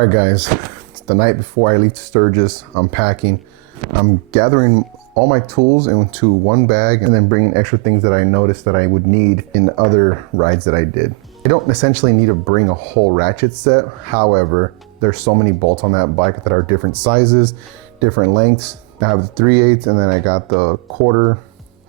All right, guys, it's the night before I leave to Sturgis. I'm packing. I'm gathering all my tools into one bag and then bringing extra things that I noticed that I would need in other rides that I did. I don't essentially need to bring a whole ratchet set. However, there's so many bolts on that bike that are different sizes, different lengths. I have the 3/8 and then I got the quarter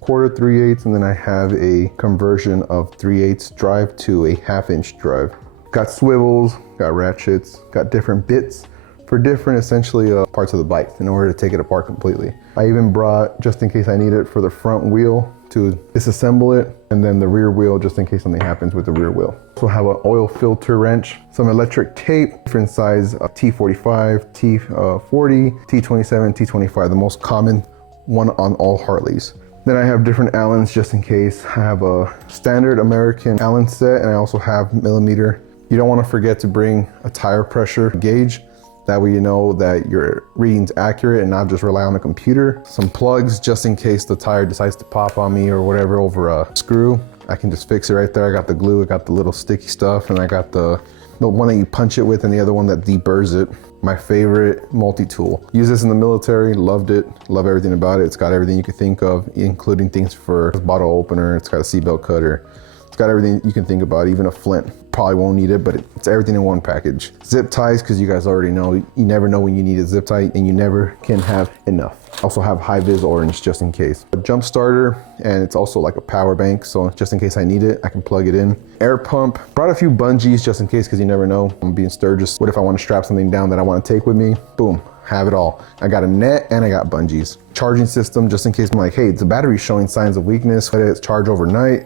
3/8, and then I have a conversion of 3/8 drive to a 1/2" drive. Got swivels, got ratchets, got different bits for different essentially parts of the bike in order to take it apart completely. I even brought, just in case I need it, for the front wheel to disassemble it, and then the rear wheel just in case something happens with the rear wheel. Also have an oil filter wrench, some electric tape, different size of T45, T40, T27, T25, the most common one on all Harleys. Then I have different Allens just in case. I have a standard American Allen set, and I also have millimeter. You don't want to forget to bring a tire pressure gauge. That way you know that your reading's accurate and not just rely on the computer. Some plugs just in case the tire decides to pop on me or whatever over a screw. I can just fix it right there. I got the glue, I got the little sticky stuff, and I got the one that you punch it with and the other one that deburrs it. My favorite multi-tool. Use this in the military, loved it, love everything about it. It's got everything you could think of, including things for a bottle opener, it's got a seatbelt cutter. It's got everything you can think about, even a flint. Probably won't need it, but it's everything in one package. Zip ties, because you guys already know, you never know when you need a zip tie and you never can have enough. Also have high vis orange just in case. A jump starter, and it's also like a power bank, so just in case I need it, I can plug it in. Air pump, brought a few bungees just in case, because you never know. I'm being Sturgis. What if I want to strap something down that I want to take with me? Boom, have it all. I got a net and I got bungees. Charging system, just in case I'm like, hey, the battery's showing signs of weakness, let it charge overnight.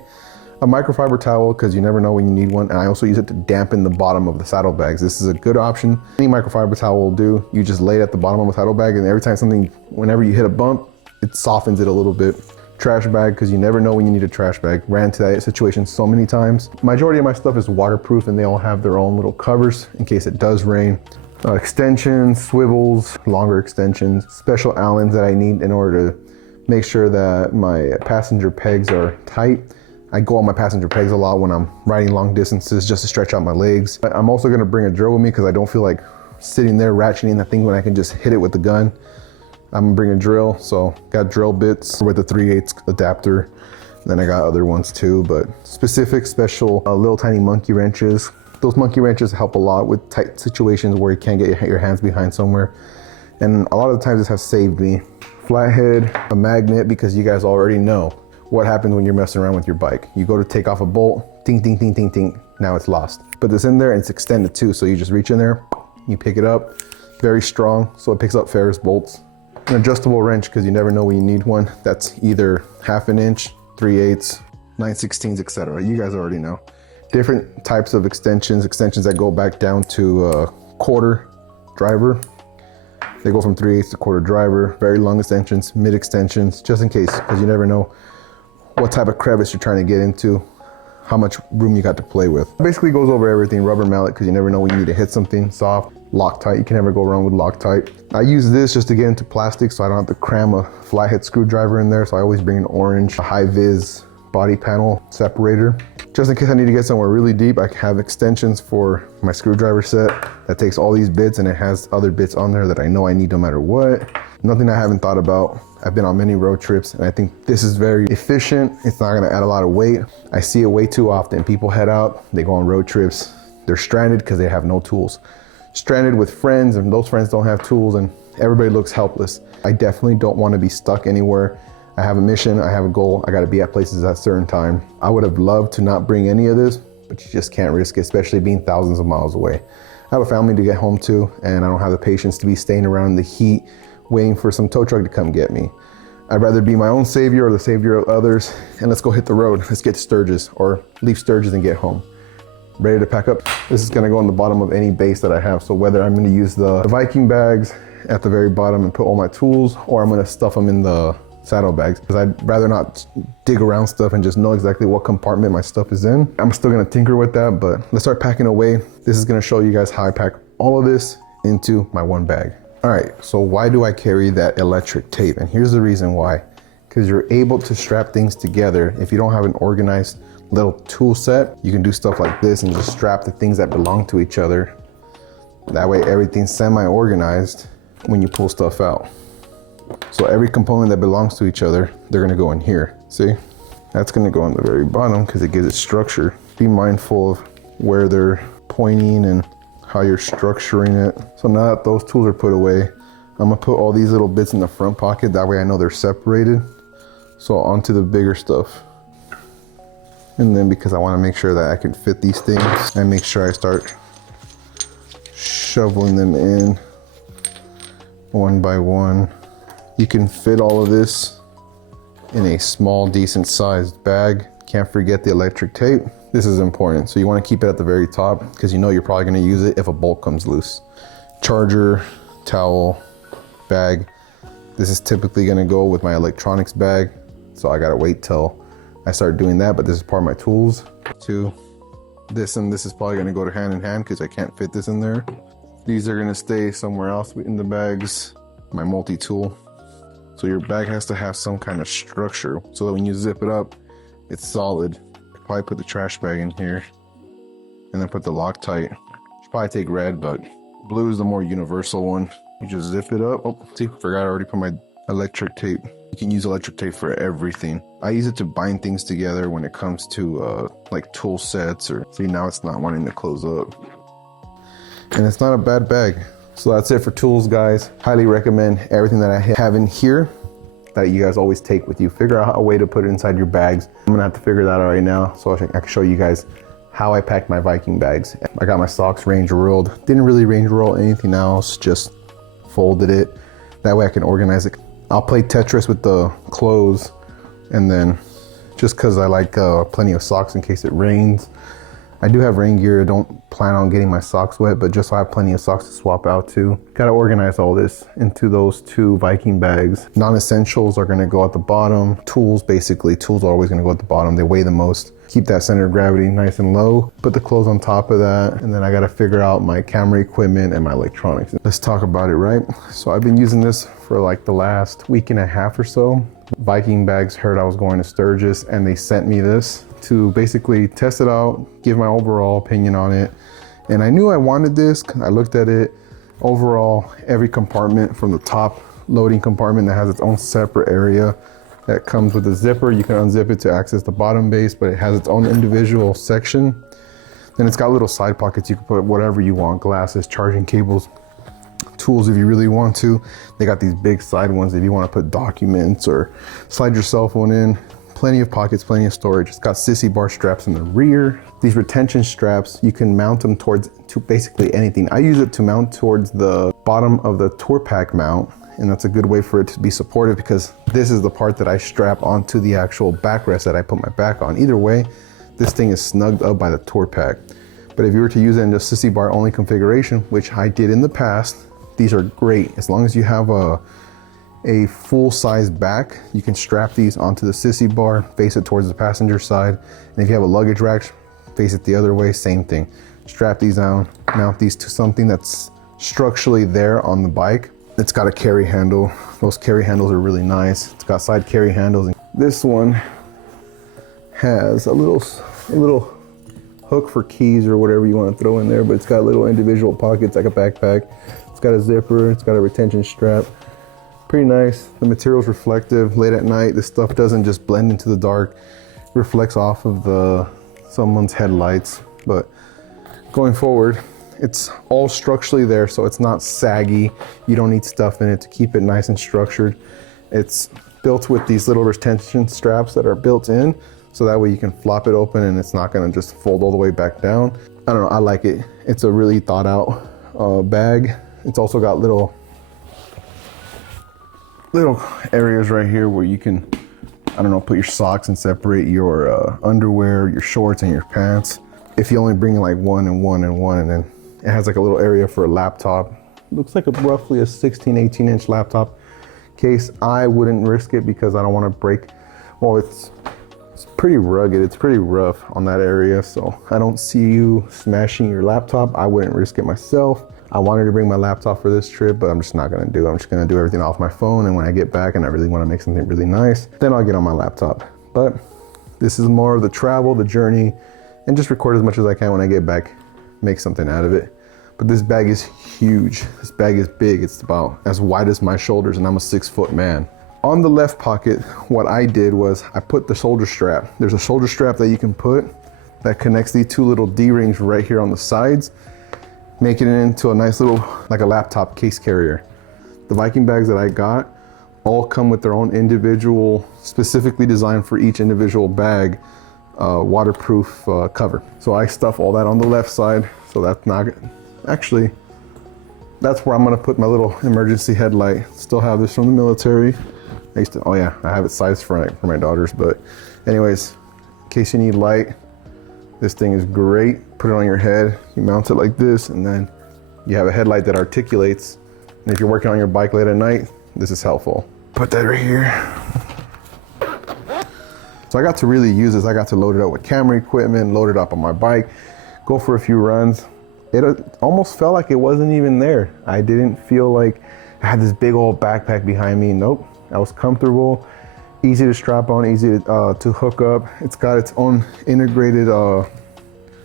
A microfiber towel, because you never know when you need one, and I also use it to dampen the bottom of the saddlebags. This is a good option. Any microfiber towel will do. You just lay it at the bottom of the saddlebag, and every time whenever you hit a bump, it softens it a little bit. Trash bag, because you never know when you need a trash bag. Ran into that situation so many times. Majority of my stuff is waterproof, and they all have their own little covers in case it does rain. Extensions, swivels, longer extensions, special Allens that I need in order to make sure that my passenger pegs are tight. I go on my passenger pegs a lot when I'm riding long distances just to stretch out my legs. I'm also gonna bring a drill with me because I don't feel like sitting there ratcheting that thing when I can just hit it with the gun. I'm gonna bring a drill, so got drill bits with the 3/8 adapter. Then I got other ones too, but specific, special, little tiny monkey wrenches. Those monkey wrenches help a lot with tight situations where you can't get your hands behind somewhere. And a lot of the times this has saved me. Flathead, a magnet, because you guys already know what happens when you're messing around with your bike. You go to take off a bolt, ding, ding, ding, ding, ding, now it's lost. Put this in there and it's extended too, so you just reach in there, you pick it up, very strong, so it picks up Ferris bolts. An adjustable wrench, because you never know when you need one. That's either 1/2", 3/8, 9/16, etc. You guys already know. Different types of extensions that go back down to a quarter driver. They go from 3/8 to quarter driver, very long extensions, mid extensions, just in case, because you never know what type of crevice you're trying to get into, how much room you got to play with. Basically goes over everything. Rubber mallet, because you never know when you need to hit something. Soft, Loctite, you can never go wrong with Loctite. I use this just to get into plastic so I don't have to cram a flathead screwdriver in there, so I always bring an orange, a high vis body panel separator. Just in case I need to get somewhere really deep, I have extensions for my screwdriver set that takes all these bits, and it has other bits on there that I know I need no matter what. Nothing I haven't thought about. I've been on many road trips, and I think this is very efficient. It's not gonna add a lot of weight. I see it way too often. People head out, they go on road trips, they're stranded because they have no tools. Stranded with friends, and those friends don't have tools, and everybody looks helpless. I definitely don't wanna be stuck anywhere. I have a mission, I have a goal, I gotta be at places at a certain time. I would have loved to not bring any of this, but you just can't risk it, especially being thousands of miles away. I have a family to get home to, and I don't have the patience to be staying around in the heat, waiting for some tow truck to come get me. I'd rather be my own savior or the savior of others, and let's go hit the road. Let's get to Sturgis, or leave Sturgis and get home. Ready to pack up? This is gonna go on the bottom of any base that I have, so whether I'm gonna use the Viking bags at the very bottom and put all my tools, or I'm gonna stuff them in the saddlebags, because I'd rather not dig around stuff and just know exactly what compartment my stuff is in. I'm still gonna tinker with that, but let's start packing away. This is gonna show you guys how I pack all of this into my one bag. All right, so why do I carry that electric tape? And here's the reason why. Because you're able to strap things together. If you don't have an organized little tool set, you can do stuff like this and just strap the things that belong to each other That way everything's semi-organized when you pull stuff out. So every component that belongs to each other, they're gonna go in here. See? That's gonna go on the very bottom because it gives it structure. Be mindful of where they're pointing and how you're structuring it. So now that those tools are put away, I'm gonna put all these little bits in the front pocket. That way I know they're separated. So onto the bigger stuff. And then because I wanna make sure that I can fit these things, I make sure I start shoveling them in one by one. You can fit all of this in a small, decent sized bag. Can't forget the electric tape. This is important. So you want to keep it at the very top because you know you're probably going to use it if a bolt comes loose. Charger, towel, bag. This is typically going to go with my electronics bag. So I got to wait till I start doing that, but this is part of my tools too. This and this is probably going to go hand in hand because I can't fit this in there. These are going to stay somewhere else in the bags. My multi-tool. So your bag has to have some kind of structure so that when you zip it up, it's solid. Probably put the trash bag in here and then put the Loctite. Should probably take red, but blue is the more universal one. You just zip it up. Oh, see, forgot I already put my electric tape. You can use electric tape for everything. I use it to bind things together when it comes to like tool sets or see, now it's not wanting to close up. And it's not a bad bag. So that's it for tools, guys. Highly recommend everything that I have in here that you guys always take with you. Figure out a way to put it inside your bags. I'm gonna have to figure that out right now so I can show you guys how I packed my Viking bags. I got my socks range rolled. Didn't really range roll anything else, just folded it. That way I can organize it. I'll play Tetris with the clothes, and then just cause I like plenty of socks in case it rains. I do have rain gear. I don't plan on getting my socks wet, but just so I have plenty of socks to swap out to. Gotta organize all this into those two Viking bags. Non-essentials are gonna go at the bottom. Tools, basically, tools are always gonna go at the bottom. They weigh the most. Keep that center of gravity nice and low. Put the clothes on top of that, and then I gotta figure out my camera equipment and my electronics. Let's talk about it, right? So I've been using this for like the last week and a half or so. Viking Bags heard I was going to Sturgis and they sent me this to basically test it out, give my overall opinion on it. And I knew I wanted this. I looked at it. Overall, every compartment from the top loading compartment that has its own separate area that comes with a zipper. You can unzip it to access the bottom base, but it has its own individual section. Then it's got little side pockets. You can put whatever you want, glasses, charging cables, tools if you really want to. They got these big side ones if you want to put documents or slide your cell phone in. Plenty of pockets, plenty of storage. It's got sissy bar straps in the rear. These retention straps, you can mount them to basically anything. I use it to mount towards the bottom of the tour pack mount, and that's a good way for it to be supportive because this is the part that I strap onto the actual backrest that I put my back on. Either way, this thing is snugged up by the tour pack. But if you were to use it in the sissy bar only configuration, which I did in the past, these are great. As long as you have a full size back, you can strap these onto the sissy bar, face it towards the passenger side. And if you have a luggage rack, face it the other way, same thing. Strap these down, mount these to something that's structurally there on the bike. It's got a carry handle. Those carry handles are really nice. It's got side carry handles. This one has a little hook for keys or whatever you want to throw in there, but it's got little individual pockets like a backpack. It's got a zipper, it's got a retention strap. Pretty nice. The material's reflective. Late at night, this stuff doesn't just blend into the dark. It reflects off of someone's headlights. But going forward, it's all structurally there, so it's not saggy. You don't need stuff in it to keep it nice and structured. It's built with these little retention straps that are built in, so that way you can flop it open and it's not gonna just fold all the way back down. I don't know, I like it. It's a really thought out bag. It's also got little areas right here where you can, I don't know, put your socks and separate your underwear, your shorts, and your pants. If you only bring like one and one and one, and then it has like a little area for a laptop. Looks like roughly a 16, 18 inch laptop case. I wouldn't risk it because I don't want to break, well, it's pretty rugged, it's pretty rough on that area, so I don't see you smashing your laptop. I wouldn't risk it myself. I wanted to bring my laptop for this trip, but I'm just not gonna do it. I'm just gonna do everything off my phone, and when I get back and I really wanna make something really nice, then I'll get on my laptop. But this is more of the travel, the journey, and just record as much as I can when I get back, make something out of it. but this bag is huge. This bag is big. It's about as wide as my shoulders, and I'm a 6-foot man. On the left pocket, what I did was I put the shoulder strap. There's a shoulder strap that you can put that connects these two little D-rings right here on the sides, making it into a nice little, like a laptop case carrier. The Viking bags that I got all come with their own individual, specifically designed for each individual bag, waterproof cover. So I stuff all that on the left side. So that's not, actually, that's where I'm gonna put my little emergency headlight. Still have this from the military. I used to, oh yeah, I have it sized for my daughters, but anyways, in case you need light, this thing is great. Put it on your head, you mount it like this, and then you have a headlight that articulates. And if you're working on your bike late at night, this is helpful. Put that right here. So I got to really use this. I got to load it up with camera equipment, load it up on my bike, go for a few runs. It almost felt like it wasn't even there. I didn't feel like I had this big old backpack behind me. Nope, I was comfortable, easy to strap on, easy to hook up. It's got its own integrated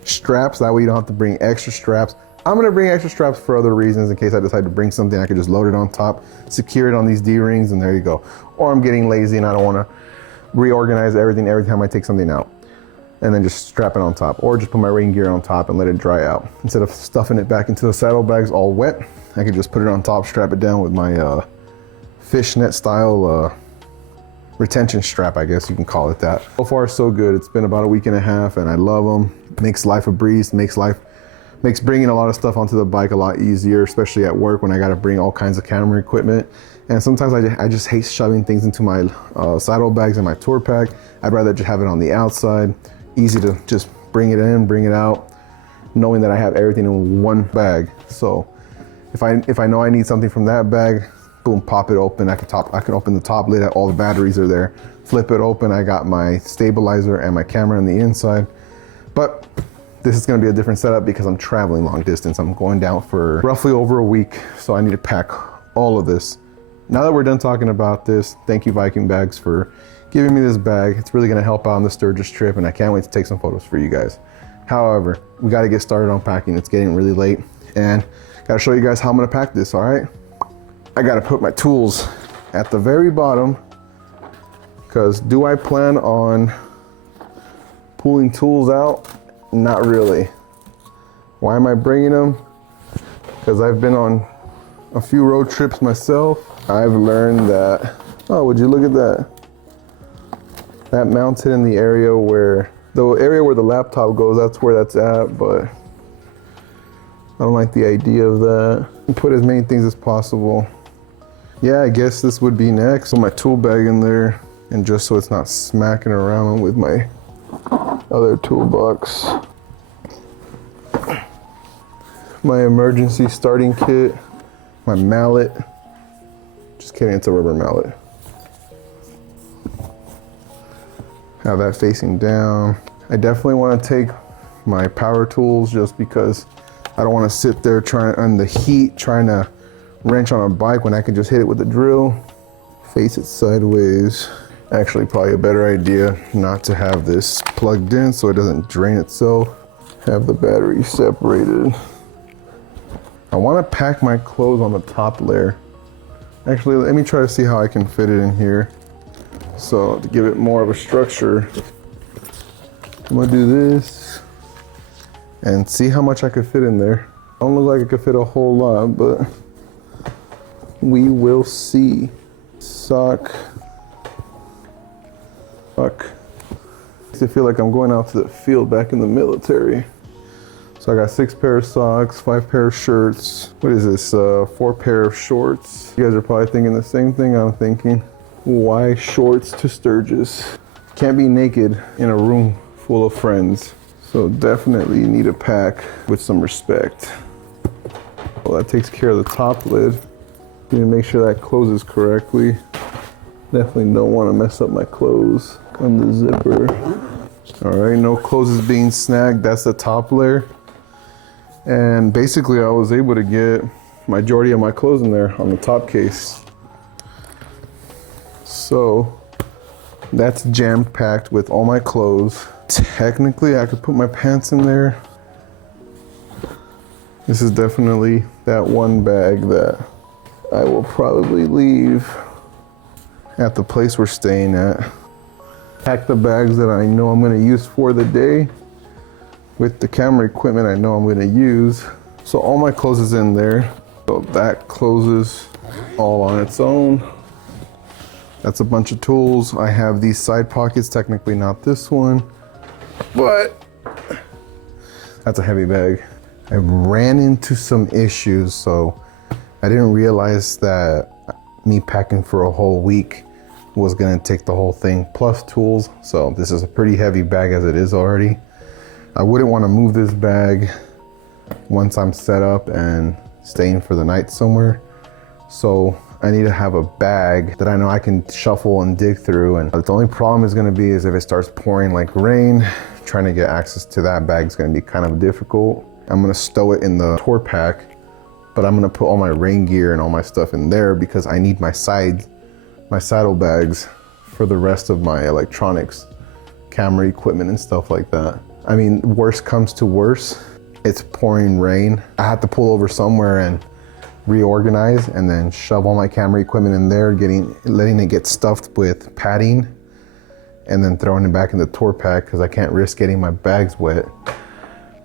straps. That way you don't have to bring extra straps. I'm gonna bring extra straps for other reasons. In case I decide to bring something, I could just load it on top, secure it on these D-rings, and there you go. Or I'm getting lazy and I don't wanna reorganize everything every time I take something out, and then just strap it on top. Or just put my rain gear on top and let it dry out. Instead of stuffing it back into the saddlebags all wet, I could just put it on top, strap it down with my fishnet style retention strap, I guess you can call it that. So far so good. It's been about a week and a half and I love them. Makes life a breeze, makes bringing a lot of stuff onto the bike a lot easier, especially at work when I gotta bring all kinds of camera equipment. And sometimes I just hate shoving things into my saddlebags and my tour pack. I'd rather just have it on the outside. Easy to just bring it in, bring it out, knowing that I have everything in one bag. So if I know I need something from that bag, boom, pop it open. I can open the top lid, all the batteries are there. Flip it open, I got my stabilizer and my camera on the inside. But this is gonna be a different setup because I'm traveling long distance. I'm going down for roughly over a week, so I need to pack all of this. Now that we're done talking about this, thank you Viking Bags for giving me this bag. It's really gonna help out on the Sturgis trip, and I can't wait to take some photos for you guys. However, we gotta get started on packing. It's getting really late, and gotta show you guys how I'm gonna pack this, all right? I gotta put my tools at the very bottom, because do I plan on pulling tools out? Not really. Why am I bringing them? Because I've been on a few road trips myself. I've learned that, oh, would you look at that? That mounted in the area where the laptop goes, that's where that's at, but I don't like the idea of that. Put as many things as possible. Yeah, I guess this would be next. Put my tool bag in there, and just so it's not smacking around with my other toolbox. My emergency starting kit, my mallet. Just kidding, it's a rubber mallet. Have that facing down. I definitely want to take my power tools just because I don't want to sit there on the heat trying to wrench on a bike when I can just hit it with a drill. Face it sideways. Actually, probably a better idea not to have this plugged in so it doesn't drain itself. Have the battery separated. I want to pack my clothes on the top layer. Actually, let me try to see how I can fit it in here. So to give it more of a structure, I'm gonna do this and see how much I could fit in there. Don't look like I could fit a whole lot, but we will see. Sock. Fuck. I feel like I'm going out to the field back in the military. So I got 6 pair of socks, 5 pair of shirts. What is this, 4 pair of shorts? You guys are probably thinking the same thing I'm thinking. Why shorts to Sturgis? Can't be naked in a room full of friends. So definitely you need a pack with some respect. Well, that takes care of the top lid. Need to make sure that closes correctly. Definitely don't want to mess up my clothes on the zipper. All right, no clothes being snagged. That's the top layer. And basically I was able to get majority of my clothes in there on the top case. So that's jam-packed with all my clothes. Technically I could put my pants in there This is definitely that one bag that I will probably leave at the place we're staying at. Pack the bags that I know I'm gonna use for the day with the camera equipment I know I'm gonna use. So all my clothes is in there. So that closes all on its own. That's a bunch of tools. I have these side pockets, technically not this one, but that's a heavy bag. I ran into some issues, so I didn't realize that me packing for a whole week was gonna take the whole thing, plus tools. So this is a pretty heavy bag as it is already. I wouldn't wanna move this bag once I'm set up and staying for the night somewhere. So I need to have a bag that I know I can shuffle and dig through. And the only problem is gonna be is if it starts pouring like rain, trying to get access to that bag is gonna be kind of difficult. I'm gonna stow it in the tour pack, but I'm gonna put all my rain gear and all my stuff in there because I need my saddle bags for the rest of my electronics, camera equipment and stuff like that. I mean, worst comes to worst, it's pouring rain. I have to pull over somewhere and reorganize and then shove all my camera equipment in there, letting it get stuffed with padding and then throwing it back in the tour pack because I can't risk getting my bags wet.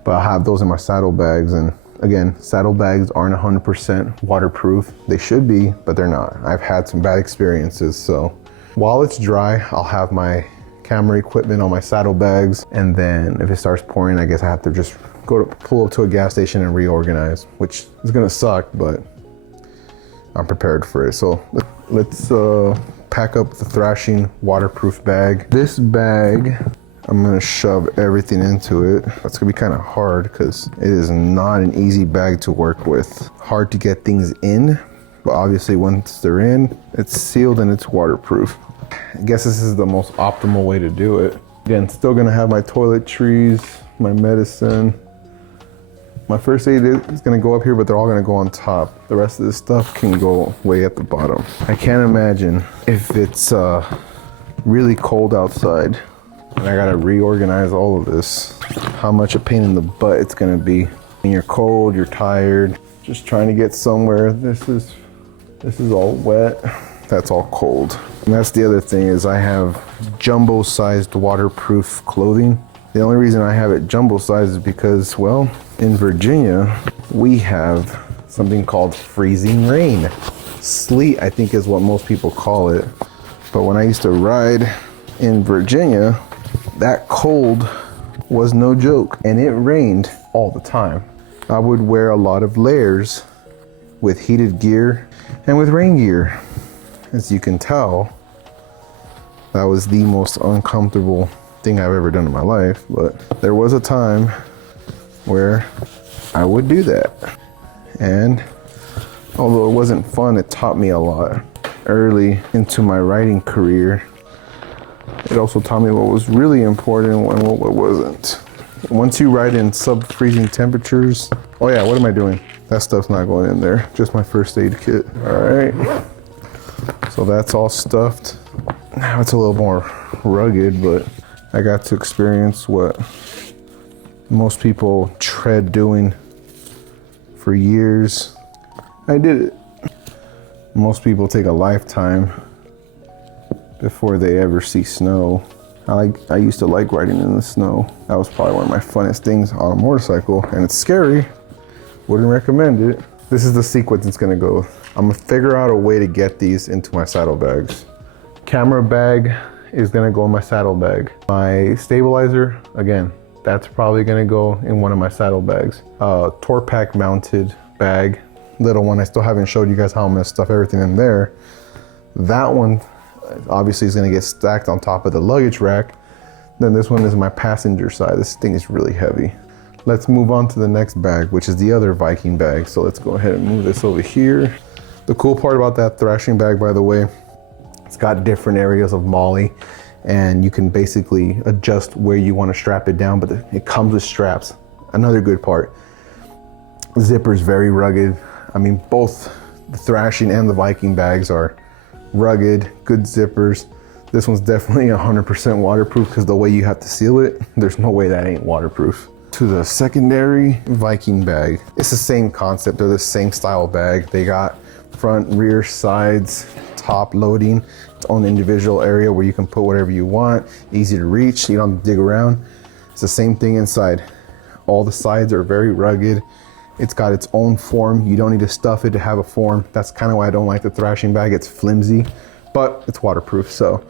But I'll have those in my saddle bags. And again, saddle bags aren't 100% waterproof. They should be, but they're not. I've had some bad experiences. So while it's dry, I'll have my camera equipment on my saddle bags. And then if it starts pouring, I guess I have to just pull up to a gas station and reorganize, which is gonna suck, but I'm prepared for it. So let's pack up the Thrashin waterproof bag. This bag, I'm gonna shove everything into it. That's gonna be kind of hard because it is not an easy bag to work with. Hard to get things in, but obviously once they're in, it's sealed and it's waterproof. I guess this is the most optimal way to do it. Again, still gonna have my toiletries, my medicine. My first aid is gonna go up here, but they're all gonna go on top. The rest of this stuff can go way at the bottom. I can't imagine if it's really cold outside and I gotta reorganize all of this, how much a pain in the butt it's gonna be. When you're cold, you're tired, just trying to get somewhere. This is all wet. That's all cold. And that's the other thing is I have jumbo sized waterproof clothing. The only reason I have it jumbo sized is because, well, in Virginia, we have something called freezing rain. Sleet, I think is what most people call it. But when I used to ride in Virginia, that cold was no joke, and it rained all the time. I would wear a lot of layers with heated gear and with rain gear. As you can tell, that was the most uncomfortable thing I've ever done in my life, but there was a time where I would do that. And although it wasn't fun, it taught me a lot. Early into my riding career, it also taught me what was really important and what wasn't. Once you ride in sub-freezing temperatures, oh yeah, what am I doing? That stuff's not going in there, just my first aid kit. All right, so that's all stuffed. Now it's a little more rugged, but I got to experience what most people tread doing for years. I did it. Most people take a lifetime before they ever see snow. I used to like riding in the snow. That was probably one of my funnest things on a motorcycle, and it's scary. Wouldn't recommend it. This is the sequence it's gonna go. I'm gonna figure out a way to get these into my saddlebags. Camera bag is gonna go in my saddlebag. My stabilizer, again, that's probably gonna go in one of my saddlebags. Tour pack mounted bag, little one. I still haven't showed you guys how I'm gonna stuff everything in there. That one obviously is gonna get stacked on top of the luggage rack. Then this one is my passenger side. This thing is really heavy. Let's move on to the next bag, which is the other Viking bag. So let's go ahead and move this over here. The cool part about that Thrashin bag, by the way, it's got different areas of MOLLE, and you can basically adjust where you want to strap it down, but it comes with straps. Another good part. Zipper's very rugged. I mean, both the Thrashin and the Viking bags are rugged, good zippers. This one's definitely 100% waterproof because the way you have to seal it, there's no way that ain't waterproof. to the secondary Viking bag. It's the same concept, they're the same style bag. They got front, rear, sides, top loading, its own individual area where you can put whatever you want, easy to reach, you don't have to dig around. It's the same thing inside. All the sides are very rugged. It's got its own form. You don't need to stuff it to have a form. That's kind of why I don't like the Thrashin bag. It's flimsy, but it's waterproof. So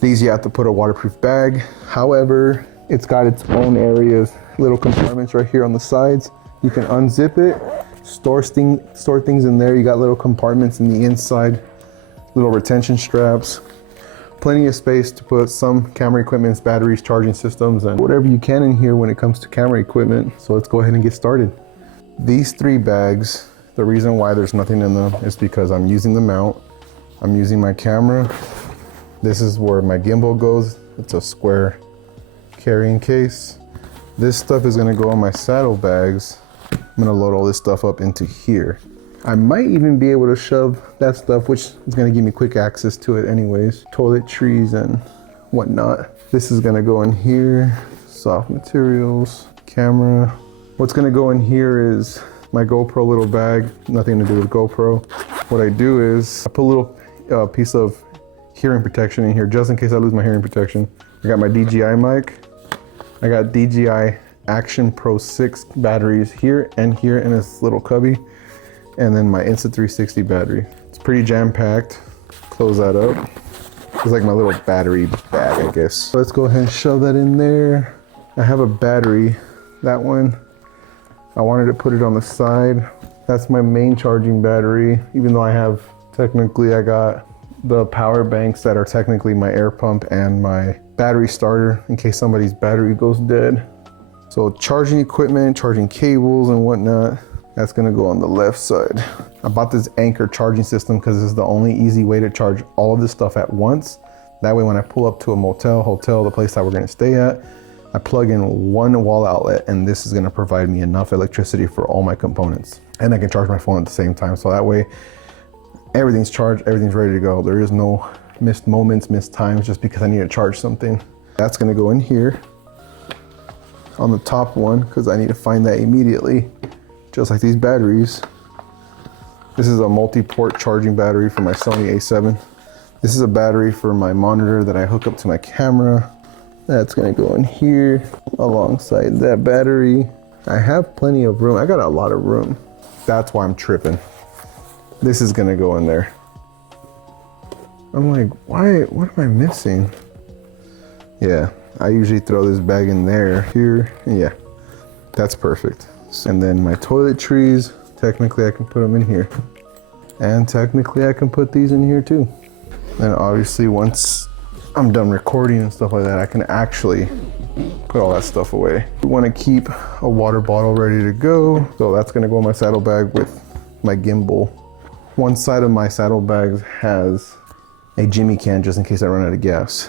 these you have to put a waterproof bag. However, it's got its own areas, little compartments right here on the sides. You can unzip it, store things in there. You got little compartments in the inside, little retention straps. Plenty of space to put some camera equipment, batteries, charging systems, and whatever you can in here when it comes to camera equipment. So let's go ahead and get started. These 3 bags, the reason why there's nothing in them is because I'm using the mount. I'm using my camera. This is where my gimbal goes. It's a square carrying case. This stuff is gonna go on my saddle bags. I'm gonna load all this stuff up into here. I might even be able to shove that stuff, which is gonna give me quick access to it anyways. Toiletries and whatnot. This is gonna go in here. Soft materials, camera. What's gonna go in here is my GoPro little bag, nothing to do with GoPro. What I do is I put a little piece of hearing protection in here just in case I lose my hearing protection. I got my DJI mic. I got DJI Action Pro 6 batteries here in this little cubby. And then my Insta360 battery. It's pretty jam-packed. Close that up. It's like my little battery bag, I guess. So let's go ahead and shove that in there. I have a battery, that one. I wanted to put it on the side. That's my main charging battery, even though I got the power banks that are technically my air pump and my battery starter in case somebody's battery goes dead. So charging equipment, charging cables and whatnot, that's gonna go on the left side. I bought this Anchor charging system because this is the only easy way to charge all of this stuff at once. That way when I pull up to a motel, hotel, the place that we're gonna stay at, I plug in one wall outlet and this is gonna provide me enough electricity for all my components. And I can charge my phone at the same time. So that way everything's charged, everything's ready to go. There is no missed moments, missed times just because I need to charge something. That's gonna go in here on the top one because I need to find that immediately. Just like these batteries. This is a multi-port charging battery for my Sony A7. This is a battery for my monitor that I hook up to my camera. That's gonna go in here alongside that battery. I have plenty of room. I got a lot of room. That's why I'm tripping. This is gonna go in there. I'm like, why, what am I missing? Yeah, I usually throw this bag in there, here, yeah, that's perfect. And then my toiletries, technically I can put them in here. And technically I can put these in here too. And obviously once I'm done recording and stuff like that, I can actually put all that stuff away. We want to keep a water bottle ready to go. So that's gonna go in my saddlebag with my gimbal. One side of my saddlebag has a Jimmy can just in case I run out of gas.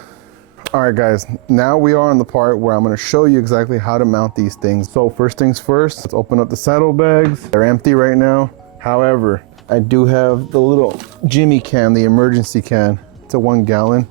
All right guys, now we are on the part where I'm gonna show you exactly how to mount these things. So first things first, let's open up the saddlebags. They're empty right now. However, I do have the little Jimmy can, the emergency can. It's a 1 gallon.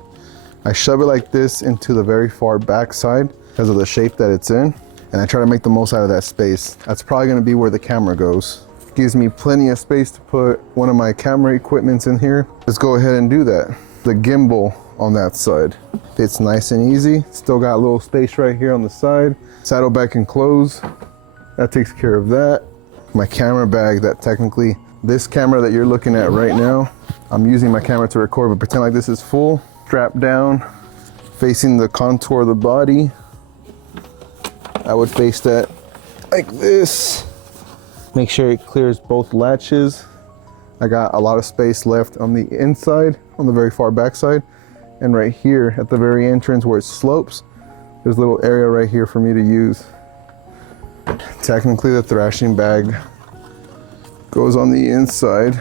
I shove it like this into the very far back side because of the shape that it's in. And I try to make the most out of that space. That's probably gonna be where the camera goes. Gives me plenty of space to put one of my camera equipments in here. Let's go ahead and do that. The gimbal on that side fits nice and easy. Still got a little space right here on the side. Saddlebag can close. That takes care of that. My camera bag, that technically, this camera that you're looking at right now, I'm using my camera to record, but pretend like this is full. Strapped down, facing the contour of the body. I would face that like this. Make sure it clears both latches. I got a lot of space left on the inside, on the very far back side. And right here at the very entrance where it slopes, there's a little area right here for me to use. Technically the Thrashin bag goes on the inside.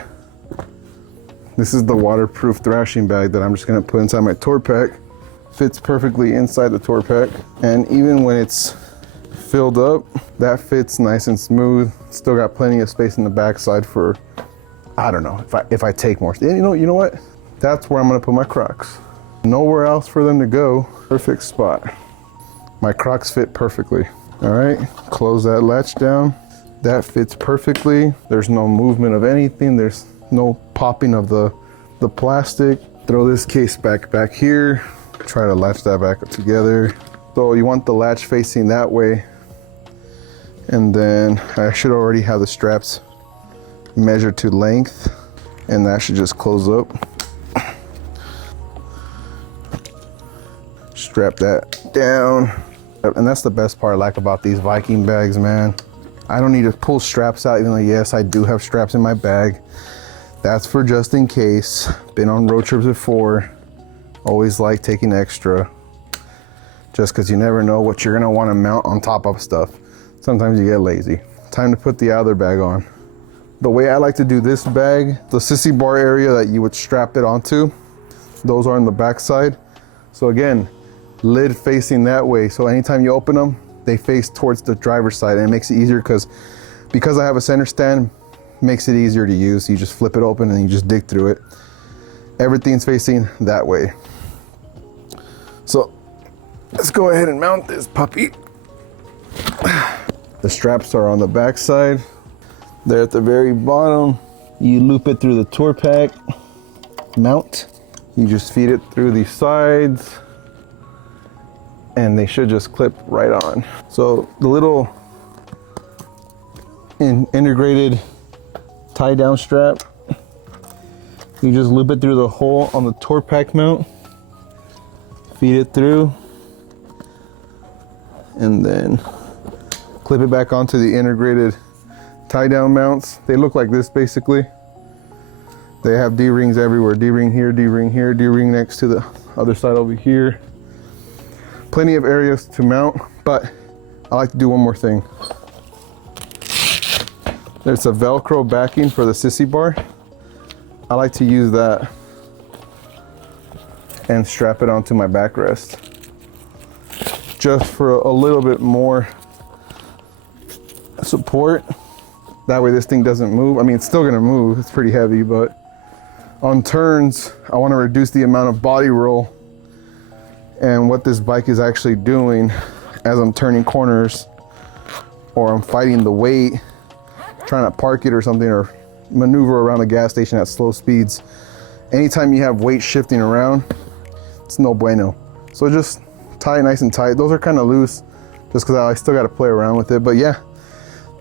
This is the waterproof Thrashin bag that I'm just gonna put inside my tour pack. Fits perfectly inside the tour pack. And even when it's filled up, that fits nice and smooth. Still got plenty of space in the back side for, I don't know, if I take more. You know what? That's where I'm gonna put my Crocs. Nowhere else for them to go. Perfect spot. My Crocs fit perfectly. All right, close that latch down. That fits perfectly. There's no movement of anything. There's no popping of the plastic. Throw this case back here. Try to latch that back up together. So you want the latch facing that way. And then I should already have the straps measured to length, and that should just close up. Strap that down. And that's the best part I like about these Viking bags, man. I don't need to pull straps out, even though yes, I do have straps in my bag. That's for just in case. Been on road trips before. Always like taking extra, just because you never know what you're gonna want to mount on top of stuff. Sometimes you get lazy. Time to put the other bag on. The way I like to do this bag, the sissy bar area that you would strap it onto, those are on the back side. So again, lid facing that way. So anytime you open them, they face towards the driver's side, and it makes it easier because I have a center stand, makes it easier to use. You just flip it open and you just dig through it. Everything's facing that way. So let's go ahead and mount this puppy. The straps are on the back side. They're at the very bottom. You loop it through the tour pack mount. You just feed it through these sides, and they should just clip right on. So the little integrated tie down strap, you just loop it through the hole on the tour pack mount, feed it through, and then clip it back onto the integrated tie down mounts. They look like this basically. They have D-rings everywhere. D-ring here, D-ring here, D-ring next to the other side over here. Plenty of areas to mount, but I like to do one more thing. There's a Velcro backing for the sissy bar. I like to use that and strap it onto my backrest, just for a little bit more support. That way this thing doesn't move. I mean, it's still gonna move, it's pretty heavy, but on turns, I wanna reduce the amount of body roll and what this bike is actually doing as I'm turning corners, or I'm fighting the weight, trying to park it or something, or maneuver around a gas station at slow speeds. Anytime you have weight shifting around, it's no bueno. So just tie it nice and tight. Those are kind of loose just because I still got to play around with it. But yeah,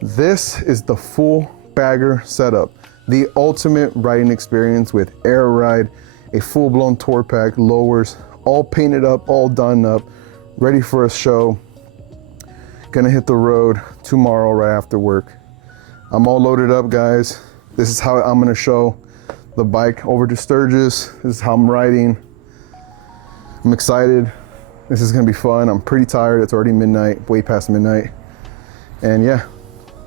this is the full bagger setup. The ultimate riding experience with air ride, a full-blown tour pack, lowers, all painted up, all done up, ready for a show. Gonna hit the road tomorrow right after work. I'm all loaded up, guys. This is how I'm gonna show the bike over to Sturgis. This is how I'm riding. I'm excited. This is gonna be fun. I'm pretty tired. It's already midnight, way past midnight. And yeah,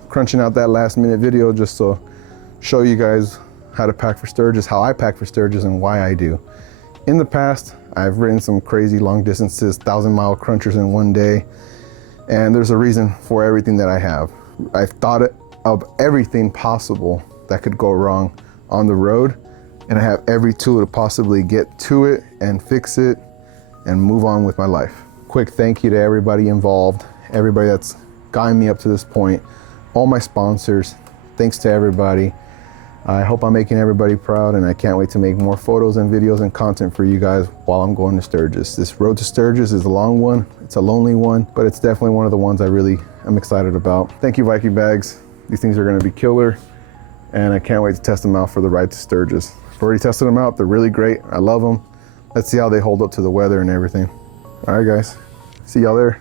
crunching out that last minute video just to show you guys how to pack for Sturgis, how I pack for Sturgis, and why I do. In the past, I've ridden some crazy long distances, 1,000-mile crunchers in one day, and there's a reason for everything that I have. I've thought of everything possible that could go wrong on the road, and I have every tool to possibly get to it and fix it and move on with my life. Quick thank you to everybody involved, everybody that's gotten me up to this point, all my sponsors. Thanks to everybody. I hope I'm making everybody proud, and I can't wait to make more photos and videos and content for you guys while I'm going to Sturgis. This road to Sturgis is a long one. It's a lonely one, but it's definitely one of the ones I really am excited about. Thank you, Viking Bags. These things are gonna be killer, and I can't wait to test them out for the ride to Sturgis. I've already tested them out. They're really great. I love them. Let's see how they hold up to the weather and everything. All right, guys. See y'all there.